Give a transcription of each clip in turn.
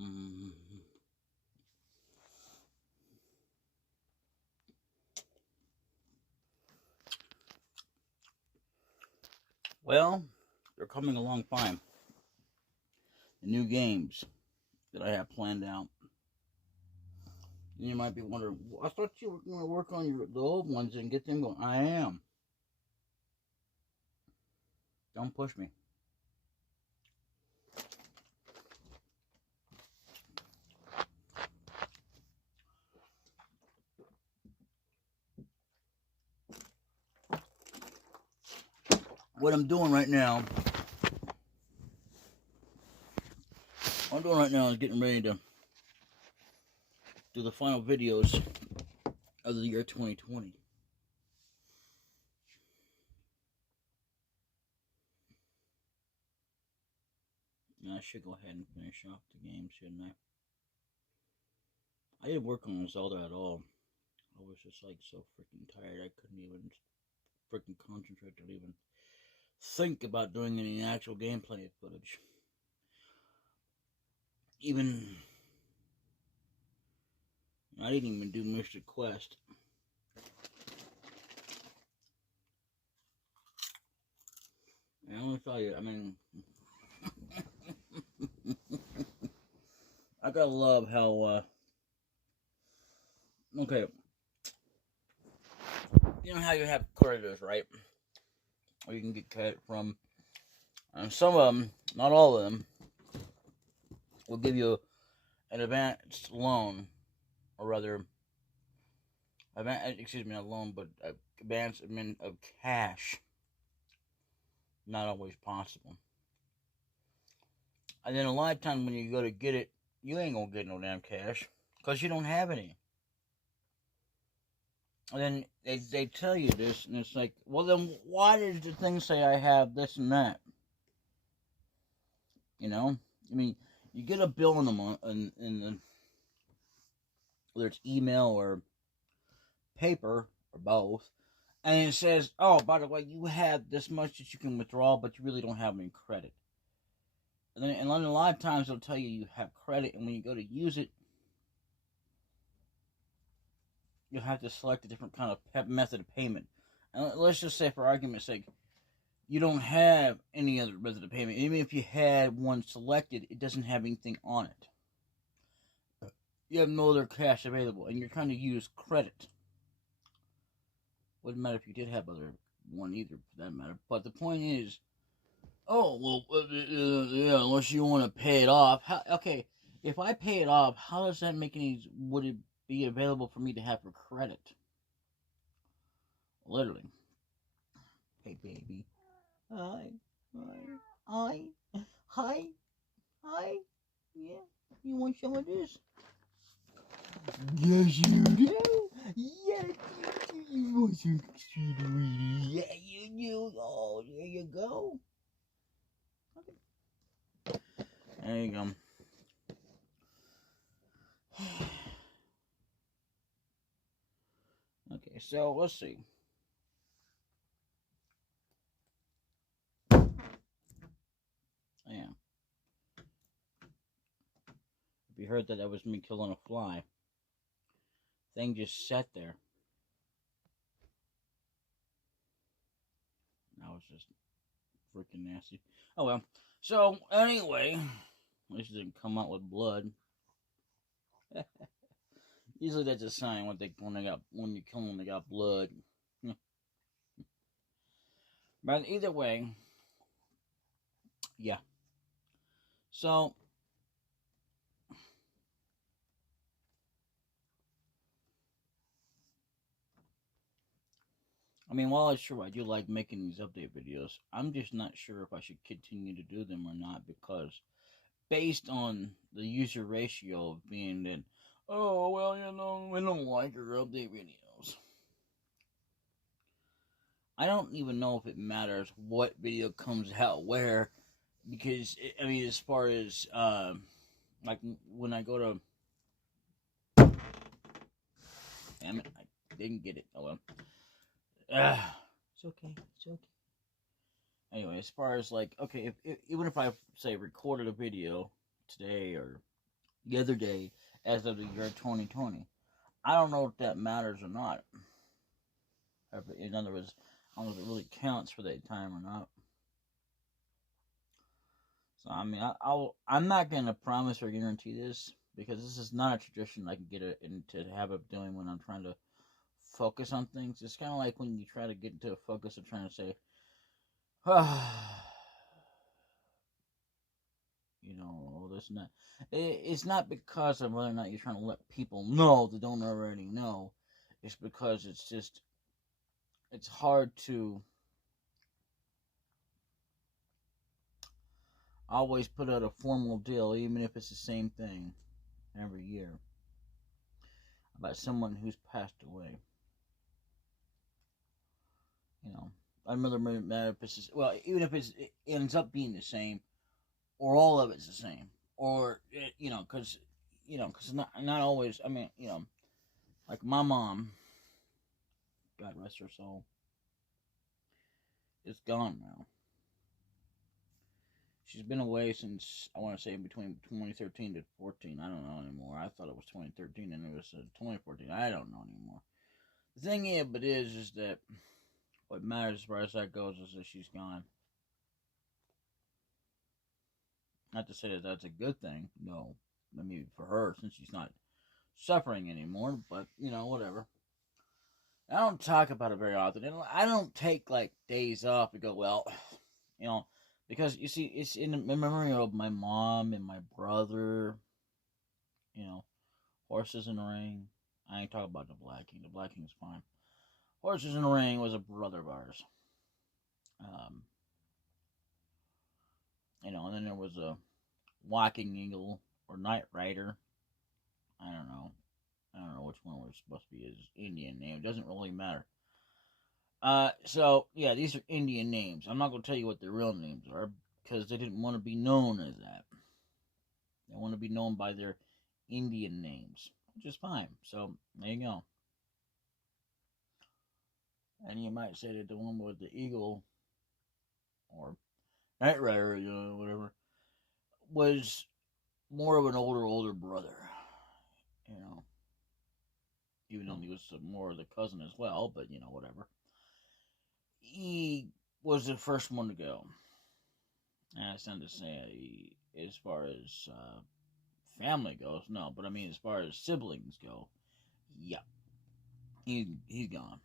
Mm. Well, they're coming along fine. The new games that I have planned out. And you might be wondering, I thought you were going to work on the old ones and get them going. I am. Don't push me. What I'm doing right now is getting ready to do the final videos of the year 2020. And I should go ahead and finish off the game, shouldn't I? I didn't work on Zelda at all. I was just like so freaking tired. I couldn't even freaking concentrate to even think about doing any actual gameplay footage. I didn't even do Mr. Quest. And I want to tell you, I mean, I gotta love how, okay, you know how you have creditors, right? Or you can get credit from, and some of them, not all of them, will give you an advanced loan, or rather, not loan, but advancement of cash. Not always possible. And then a lot of times when you go to get it, you ain't gonna get no damn cash because you don't have any. And then they tell you this, and it's like, well, then why does the thing say I have this and that? You know, I mean, you get a bill in the month, whether it's email or paper or both, and it says, oh, by the way, you have this much that you can withdraw, but you really don't have any credit. And a lot of times they'll tell you have credit, and when you go to use it, you'll have to select a different kind of method of payment. And let's just say, for argument's sake, you don't have any other method of payment. Even if you had one selected, it doesn't have anything on it. You have no other cash available, and you're trying to use credit. Wouldn't matter if you did have other one either, for that matter. But the point is, oh, well, yeah, unless you want to pay it off. Okay, if I pay it off, how does that make would it be available for me to have for credit? Literally. Hey, baby. Hi. Hi. Hi. Hi. Yeah. You want some of this? Yes, you do. Yes, you do. You want some sweetie? Yeah, you do. Oh, there you go. Okay. There you go. Okay, so let's see. Yeah. If you heard that was me killing a fly. Thing just sat there. That was just freaking nasty. Oh well. So anyway, at least it didn't come out with blood. Usually that's a sign when you kill them, they got blood. But either way, yeah. So I mean, while it's true I do like making these update videos, I'm just not sure if I should continue to do them or not, because based on the user ratio of being that, oh well, we don't like your update videos. I don't even know if it matters what video comes out where, because I mean, as far as like when I go to, damn it, I didn't get it. Oh well. It's okay. It's okay. Anyway, as far as like, okay, even if I say recorded a video today or the other day as of the year 2020. I don't know if that matters or not. In other words, I don't know if it really counts for that time or not. So I mean, I'm not gonna promise or guarantee this because this is not a tradition I can get into the habit of doing when I'm trying to focus on things. It's kind of like when you try to get into a focus of trying to say, all this and that. It's not because of whether or not you're trying to let people know that don't already know. It's because it's hard to always put out a formal deal, even if it's the same thing every year, about someone who's passed away. I'd rather matter if it's even if it ends up being the same, or all of it's the same, or because not always. I mean, like my mom, God rest her soul, is gone now. She's been away since, I want to say, between 2013 to 14. I don't know anymore. I thought it was 2013 and it was 2014. I don't know anymore. The thing is that what matters as far as that goes is that she's gone. Not to say that that's a good thing. No. I mean, for her, since she's not suffering anymore. But, whatever. I don't talk about it very often. And I don't take, days off to go, well, because, you see, it's in memory of my mom and my brother. Horses in the Ring. I ain't talking about the Black King. The Black King's fine. Horses in the Ring was a brother of ours. And then there was a Walking Eagle or Night Rider. I don't know which one was supposed to be his Indian name. It doesn't really matter. So yeah, these are Indian names. I'm not going to tell you what their real names are because they didn't want to be known as that. They want to be known by their Indian names, which is fine. So there you go. And you might say that the one with the eagle or Night Rider, whatever, was more of an older brother. Even though he was more of the cousin as well, but whatever. He was the first one to go. And that's not to say as far as family goes, no, but I mean as far as siblings go, yeah, he's gone.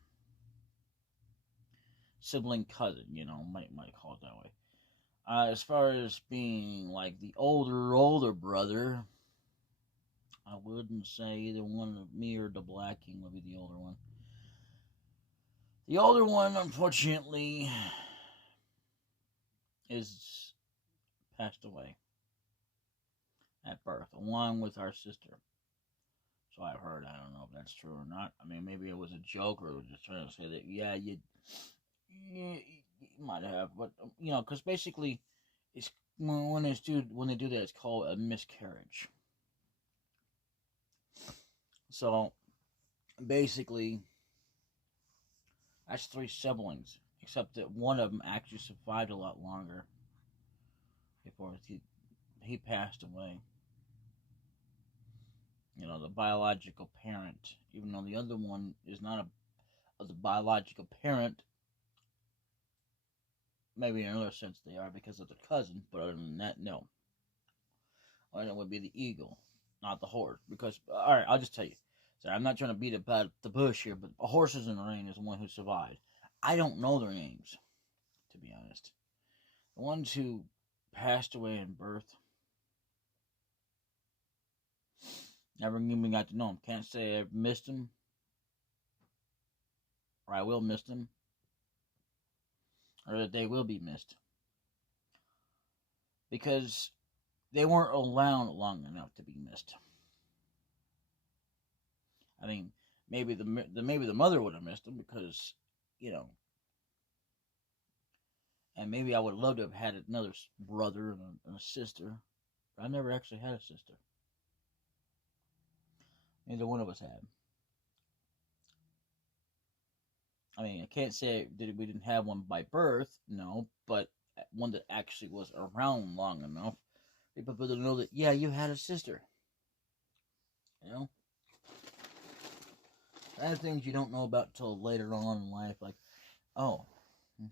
Sibling cousin, might call it that way. As far as being like the older brother, I wouldn't say either one of me or the Black King would be the older one. The older one, unfortunately, is passed away at birth, along with our sister. So I've heard. I don't know if that's true or not. I mean, maybe it was a joke, or it was just trying to say that, yeah, you might have, but because basically, it's when they do that, it's called a miscarriage. So basically, that's 3 siblings, except that one of them actually survived a lot longer before he passed away. The biological parent, even though the other one is not the biological parent. Maybe in another sense they are because of the cousin, but other than that, no. And it would be the eagle, not the horse. Because, alright, I'll just tell you. Sorry, I'm not trying to beat about the bush here, but Horses in the Ring is the one who survived. I don't know their names, to be honest. The ones who passed away in birth, never even got to know them. Can't say I've missed them, or I will miss them, or that they will be missed. Because they weren't around long enough to be missed. I mean, maybe the mother would have missed them because, and maybe I would love to have had another brother and a sister, but I never actually had a sister. Neither one of us had. I mean, I can't say that we didn't have one by birth, no, but one that actually was around long enough for people to know that, yeah, you had a sister. You know? I have things you don't know about until later on in life, like, oh,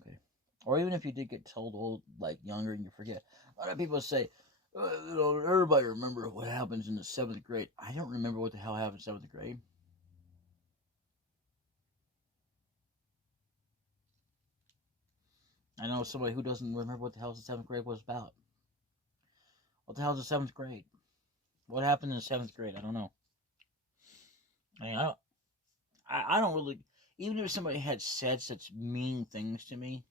okay. Or even if you did get told old, like younger, and you forget. A lot of people say, everybody remember what happens in the 7th grade. I don't remember what the hell happened in 7th grade. I know somebody who doesn't remember what the hell the 7th grade was about. What the hell is the 7th grade? What happened in the 7th grade? I don't know. I mean, I don't really. Even if somebody had said such mean things to me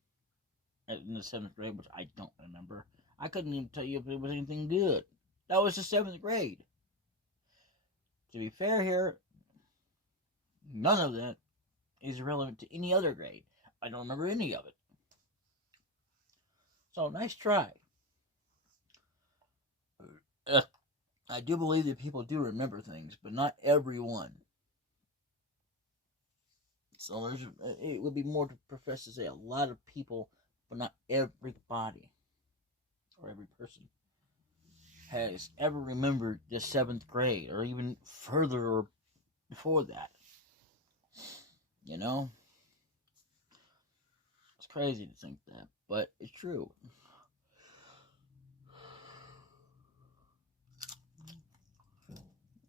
in the 7th grade, which I don't remember, I couldn't even tell you if it was anything good. That was the 7th grade. To be fair here, none of that is relevant to any other grade. I don't remember any of it. So, nice try. I do believe that people do remember things, but not everyone. So it would be more to profess to say a lot of people, but not everybody or every person has ever remembered the 7th grade or even further or before that. You know? It's crazy to think that, but it's true.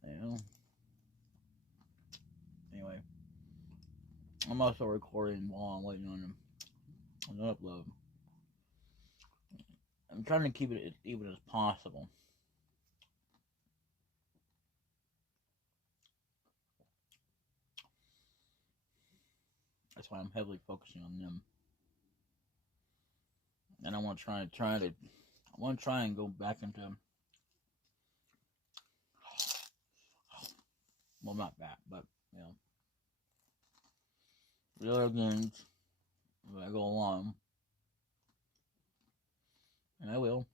You know? Anyway, I'm also recording while I'm waiting on an upload. I'm trying to keep it as even as possible. That's why I'm heavily focusing on them. And I want to try and go back into, well, not that, but you know, the other games as I go along, and I will.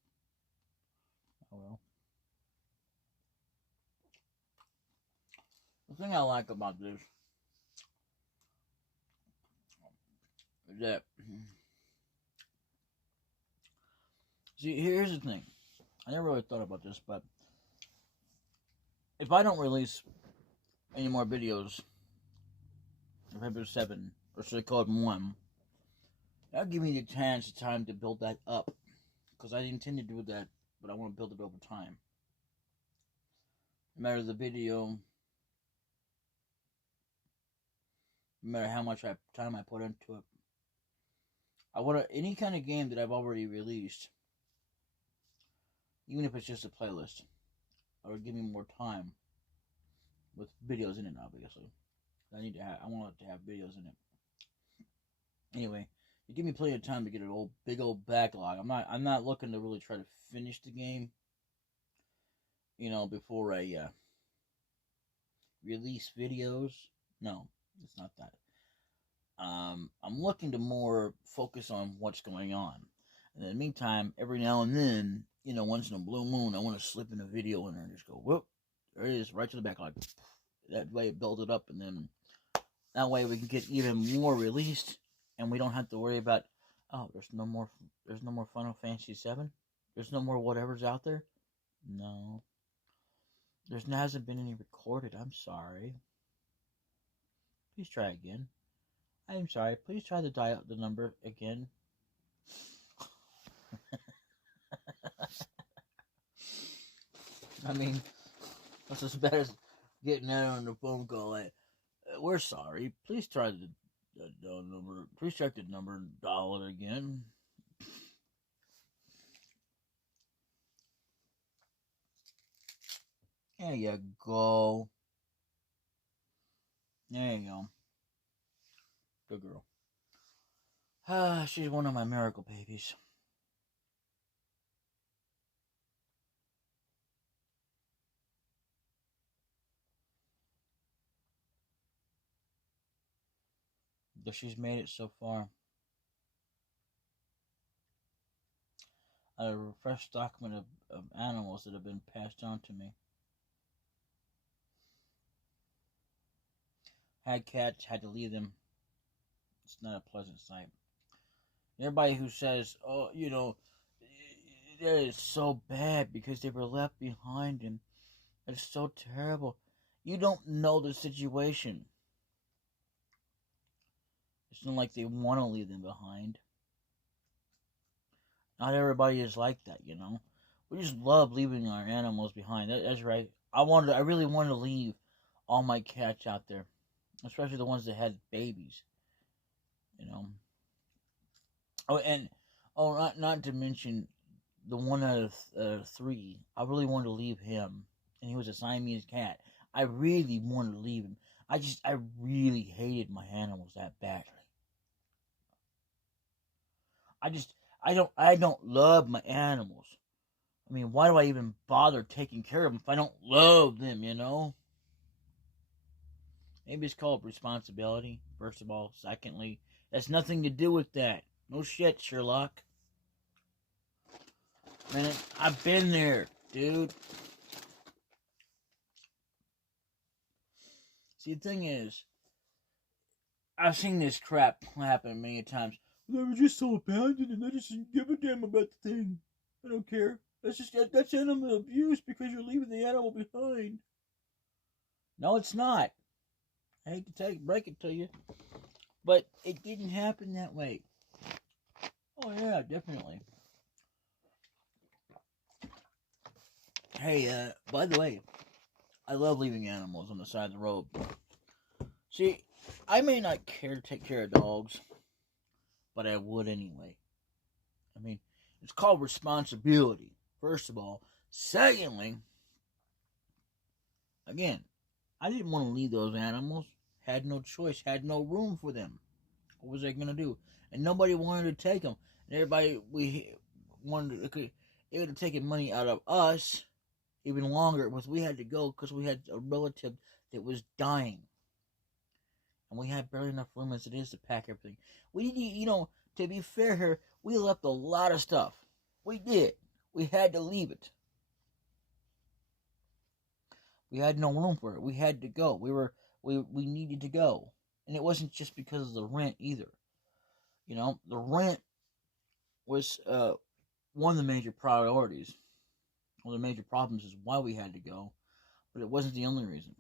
The thing I like about this is that, see, here's the thing. I never really thought about this, but if I don't release any more videos of episode 7, or should I call it 1, that'll give me the chance, the time to build that up. Because I intend to do that, but I want to build it over time. No matter the video, no matter how much time I put into it. I want any kind of game that I've already released, even if it's just a playlist, or give me more time with videos in it. Obviously, I want it to have videos in it. Anyway, you give me plenty of time to get an big old backlog. I'm not looking to really try to finish the game, before I release videos. No, it's not that. I'm looking to more focus on what's going on. And in the meantime, every now and then, once in a blue moon, I want to slip in a video in there and just go, whoop, there it is, right to the backlog. That way it builds it up, and then that way we can get even more released, and we don't have to worry about, there's no more Final Fantasy 7? There's no more whatever's out there? No. There hasn't been any recorded, I'm sorry. Please try again. I'm sorry, please try to dial the number again. I mean, that's as bad as getting that on the phone call. Like, we're sorry, please try the number. Please check the number and dial it again. There you go. There you go. Good girl. She's one of my miracle babies. But she's made it so far. A refreshed document of animals that have been passed on to me. Had cats, had to leave them. It's not a pleasant sight. Everybody who says, that is so bad because they were left behind and it's so terrible. You don't know the situation. It's not like they want to leave them behind. Not everybody is like that, you know. We just love leaving our animals behind. That's right. I really wanted to leave all my cats out there, especially the ones that had babies. You know. Oh, and not to mention the one out of three. I really wanted to leave him, and he was a Siamese cat. I really wanted to leave him. I really hated my animals that badly. I just, I don't love my animals. I mean, why do I even bother taking care of them if I don't love them, you know? Maybe it's called responsibility, first of all. Secondly, that's nothing to do with that. No shit, Sherlock. Man, I've been there, dude. See, the thing is, I've seen this crap happen many times. They were just so abandoned and I just didn't give a damn about the thing. I don't care. That's animal abuse because you're leaving the animal behind. No, it's not. I hate to break it to you, but it didn't happen that way. Oh yeah, definitely. Hey, by the way, I love leaving animals on the side of the road. See, I may not care to take care of dogs, but I would anyway. I mean, it's called responsibility, first of all. Secondly, again, I didn't want to leave those animals. Had no choice, had no room for them. What was I going to do? And nobody wanted to take them. And everybody, we wanted to, it would have taken money out of us even longer, because we had to go because we had a relative that was dying. And we had barely enough room as it is to pack everything. We did, you know, to be fair here, we left a lot of stuff. We did. We had to leave it. We had no room for it. We had to go. We needed to go. And it wasn't just because of the rent either. You know, the rent was one of the major priorities. One of the major problems is why we had to go, but it wasn't the only reason.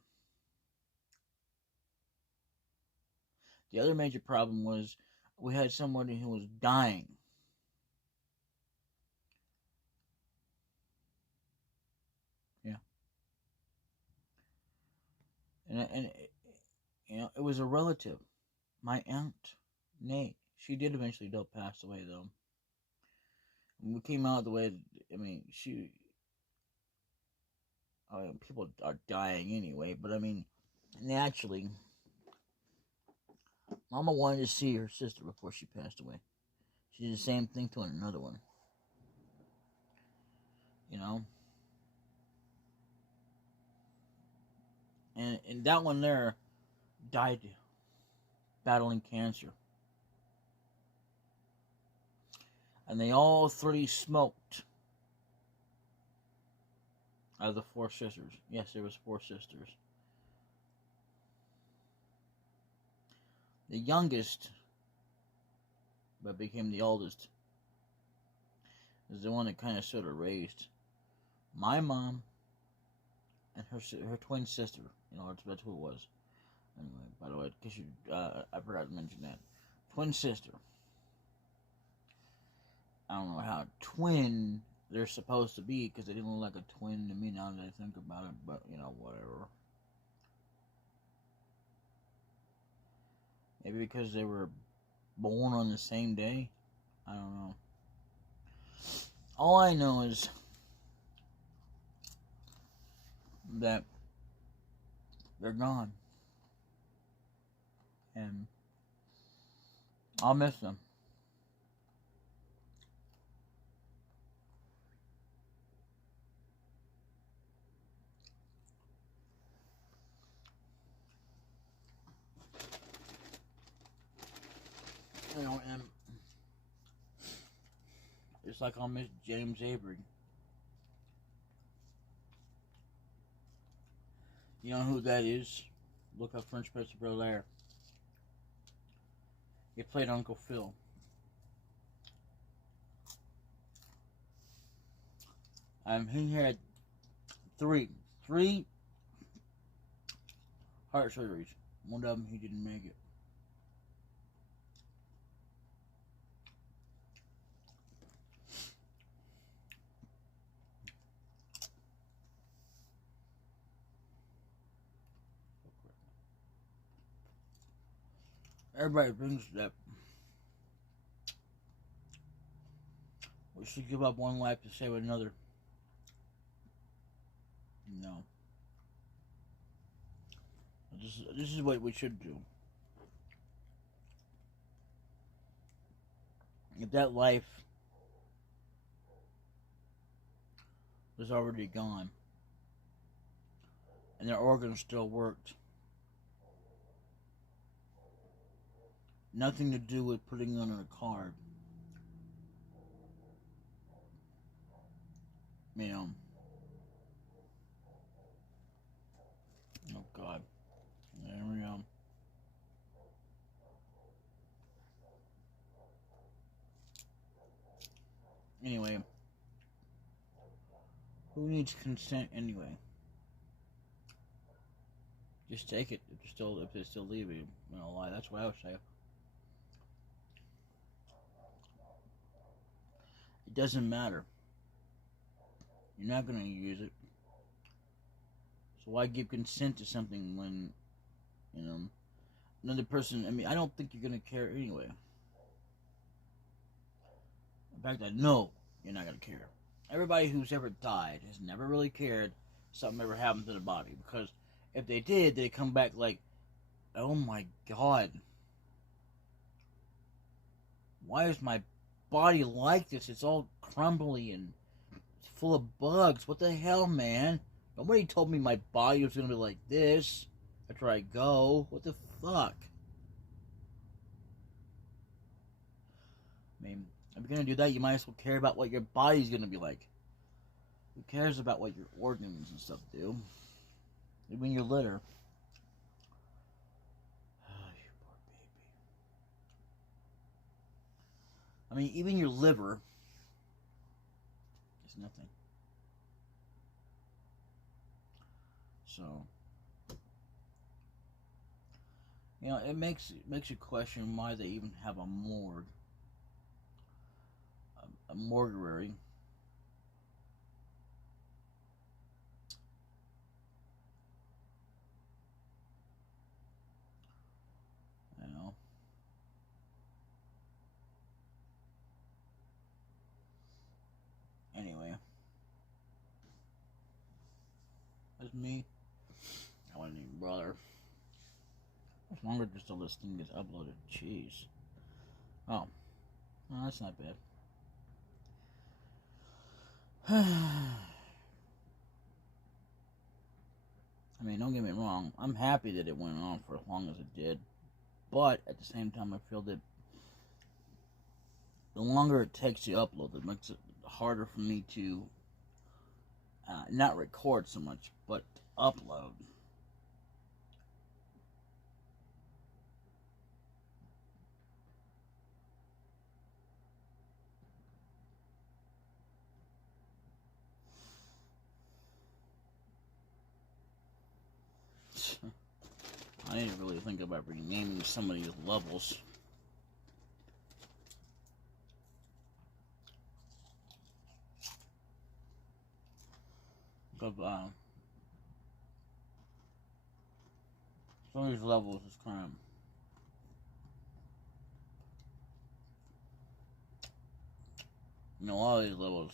The other major problem was we had somebody who was dying. Yeah. And you know, it was a relative. My aunt, Nate. She did eventually pass away, though. And we came out the way, I mean, people are dying anyway, but I mean, naturally, Mama wanted to see her sister before she passed away. She did the same thing to another one. You know? And that one there died battling cancer. And they all three smoked out of the four sisters. Yes, there was four sisters. The youngest, but became the oldest, is the one that kind of sort of raised my mom and her twin sister. You know, that's who it was. Anyway, by the way, because I forgot to mention that twin sister. I don't know how twin they're supposed to be because they didn't look like a twin to me now that I think about it. But you know, whatever. Maybe because they were born on the same day. I don't know. All I know is that they're gone. And I'll miss them. You know, and it's like I'll miss James Avery. You know who that is? Look up French Prince of Bel-Air. He played Uncle Phil. He had three heart surgeries. One of them, he didn't make it. Everybody thinks that we should give up one life to save another. No. This is what we should do. If that life was already gone and their organs still worked, nothing to do with putting on a card. You know. Oh God. There we go. Anyway. Who needs consent anyway? Just take it if they still leave you. You know, lie. That's what I would say. It doesn't matter. You're not going to use it. So why give consent to something when, you know, another person, I mean, I don't think you're going to care anyway. In fact, I know you're not going to care. Everybody who's ever died has never really cared if something ever happened to the body. Because if they did, they'd come back like, oh my God. Why is my body like this? It's all crumbly and it's full of bugs. What the hell, man? Nobody told me my body was going to be like this after I go. What the fuck? I mean, if you're going to do that, you might as well care about what your body's going to be like. Who cares about what your organs and stuff do? Even your litter. Oh, you poor baby. I mean, even your liver is nothing. So, you know, it makes you question why they even have a morgue, a mortuary. You know. Anyway, that's me. I wasn't even brother. As longer just till this thing gets uploaded. Jeez. Oh, well, that's not bad. I mean, don't get me wrong. I'm happy that it went on for as long as it did. But at the same time, I feel that the longer it takes to upload, it makes it harder for me to not record so much, but upload. I need to really think about renaming some of these levels. Because some of these levels is kind of, you know, all these levels,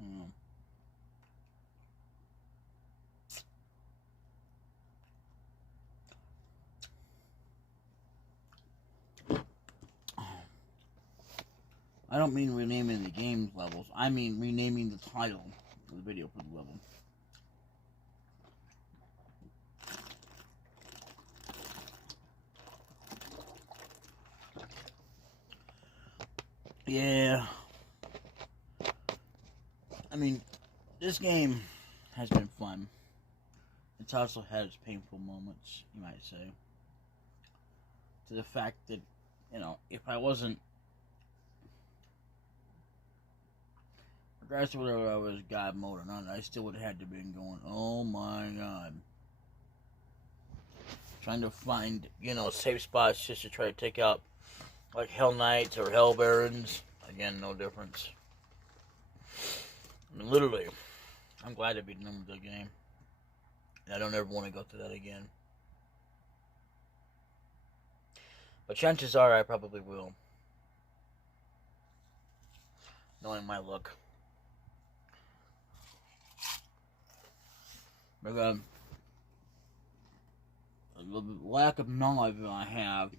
you know, I don't mean renaming the game's levels. I mean renaming the title of the video for the level. Yeah. I mean, this game has been fun. It's also had its painful moments, you might say. To the fact that, you know, if I wasn't, regardless of whether I was God mode or not, I still would have had to been going, oh my God. trying to find, safe spots just to try to take out, like, Hell Knights or Hell Barons. Again, no difference. I mean, literally, I'm glad to be done with the game. I don't ever want to go through that again. But chances are I probably will. Knowing my luck. But the lack of knowledge that I have.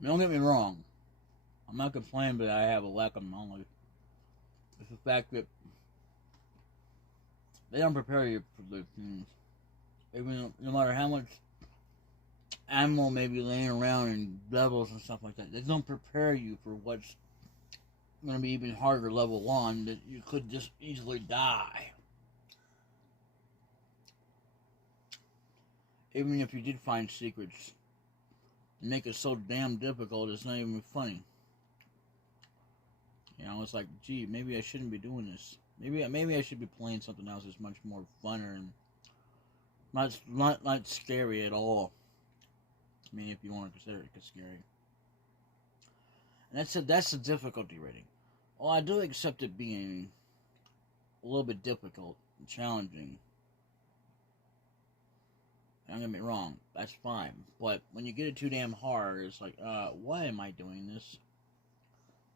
Don't get me wrong. I'm not complaining that I have a lack of knowledge. It's the fact that they don't prepare you for those things. Even no matter how much ammo may be laying around in levels and stuff like that, they don't prepare you for what's going to be even harder level on, that you could just easily die. Even if you did find secrets, and make it so damn difficult, it's not even funny. It's like, gee, maybe I shouldn't be doing this. Maybe I should be playing something else that's much more funner and not scary at all. I mean, if you want to consider it scary. And that's the difficulty rating. Well, I do accept it being a little bit difficult and challenging. Don't get me wrong, that's fine. But when you get it too damn hard, it's like, why am I doing this?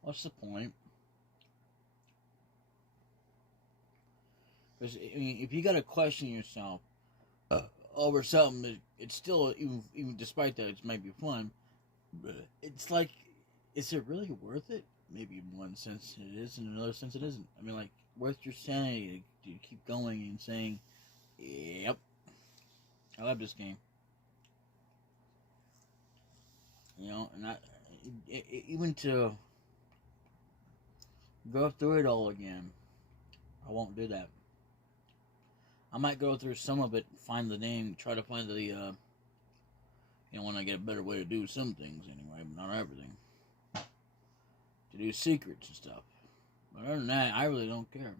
What's the point? Because, I mean, if you gotta question yourself over something, it's still, even despite that, it might be fun, it's like, is it really worth it? Maybe in one sense it is, in another sense it isn't. I mean, like, worth your sanity to keep going and saying, yep, I love this game. And even to go through it all again, I won't do that. I might go through some of it, find the name, try to find the, when I get a better way to do some things anyway, but not everything. To do secrets and stuff. But other than that, I really don't care.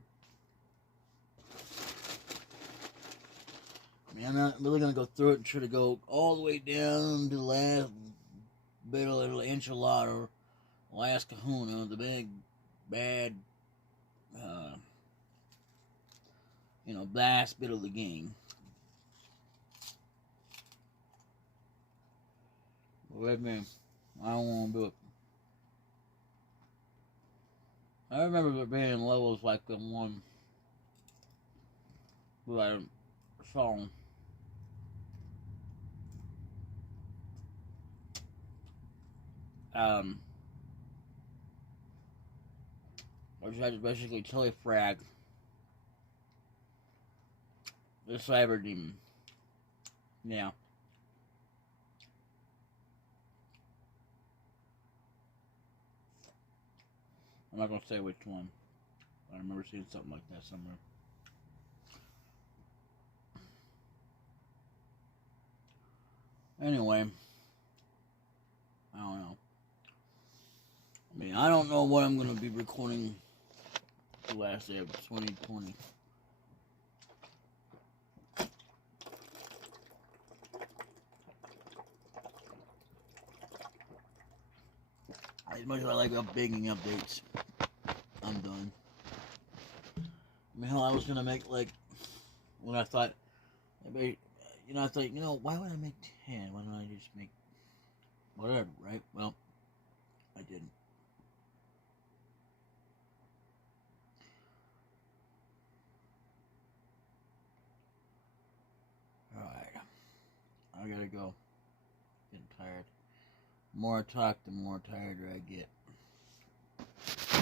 I mean, I'm not really going to go through it and try to go all the way down to the last bit of little enchilada, last kahuna, the big, bad, last bit of the game. Believe me, I don't want to do it. I remember there being levels like the one that I saw. Which had to basically telefrag the cyber demon. Yeah. I'm not going to say which one. I remember seeing something like that somewhere. Anyway. I don't know. I mean, I don't know what I'm going to be recording the last day of 2020. As much as I like updating updates, I'm done. I mean, hell, I was gonna make, like, when I thought, why would I make 10? Why don't I just make whatever, right? Well, I didn't. Alright. I gotta go. Getting tired. The more I talk, the more tired I get.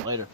Later.